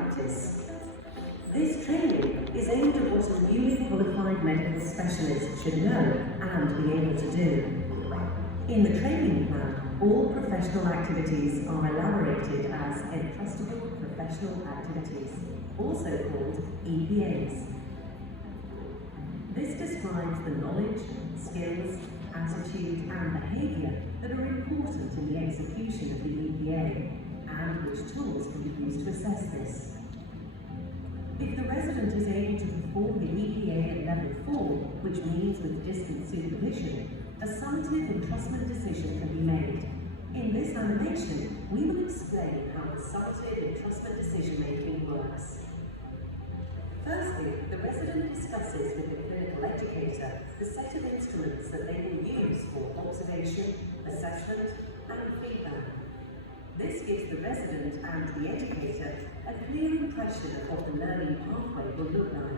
practice. This training is aimed at what a newly qualified medical specialist should know and be able to do. In the training plan, all professional activities are elaborated as entrustable professional activities, also called EPAs. This describes the knowledge, skills, attitude and behaviour that are important in the execution of the EPA and which tools can be used to assess this. If the resident is able to perform the EPA at level 4, which means with distant supervision, a summative entrustment decision can be made. In this animation, we will explain how the summative entrustment decision-making works. Firstly, the resident discusses with the clinical educator the set of instruments that they will use for observation, assessment, and feedback. This gives the resident and the educator a clear impression of what the learning pathway will look like.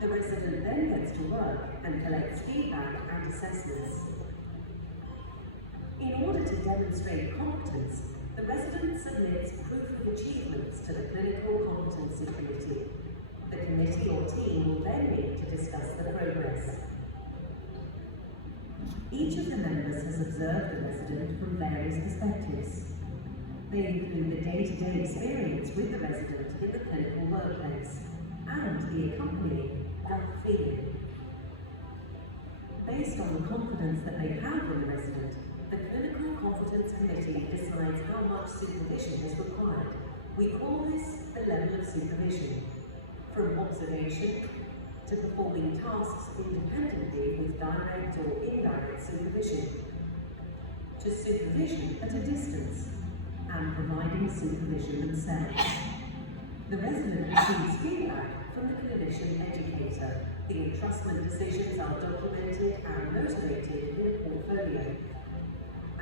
The resident then gets to work and collects feedback and assessments. In order to demonstrate competence, the resident submits proof of achievements to the Clinical Competency Committee. The committee or team will then meet to discuss the progress. Each of the members has observed the resident from various perspectives. They include the day-to-day experience with the resident in the clinical workplace and the accompanying gut feeling. Based on the confidence that they have in the resident, the Clinical Competence Committee decides how much supervision is required. We call this the level of supervision. From observation to performing tasks independently with direct or indirect supervision, to supervision at a distance, and providing supervision themselves. The resident receives feedback from the clinician educator. The entrustment decisions are documented and motivated in a portfolio.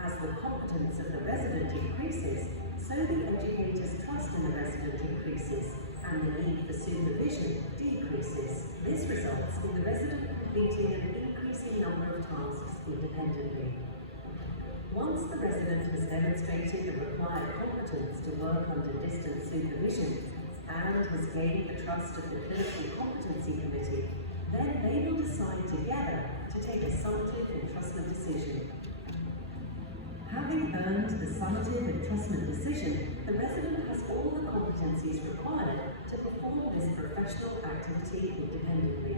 As the competence of the resident increases, so the educator's trust in the resident increases, and the need for supervision decreases. This results in the resident completing an increasing number of tasks independently. Once the resident has demonstrated the required competence to work under distant supervision and has gained the trust of the Clinical Competency Committee, then they will decide together to take a summative entrustment decision. Having earned the summative entrustment decision, the resident has all the competencies required to perform this professional activity independently.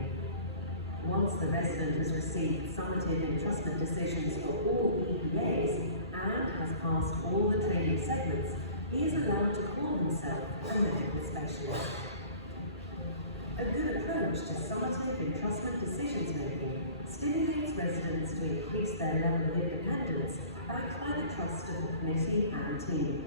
Once the resident has received summative entrustment decisions for all EPAs and has passed all the training segments, he is allowed to call himself a medical specialist. A good approach to summative entrustment decisions making stimulates residents to increase their level of independence backed by the trust of the committee and team.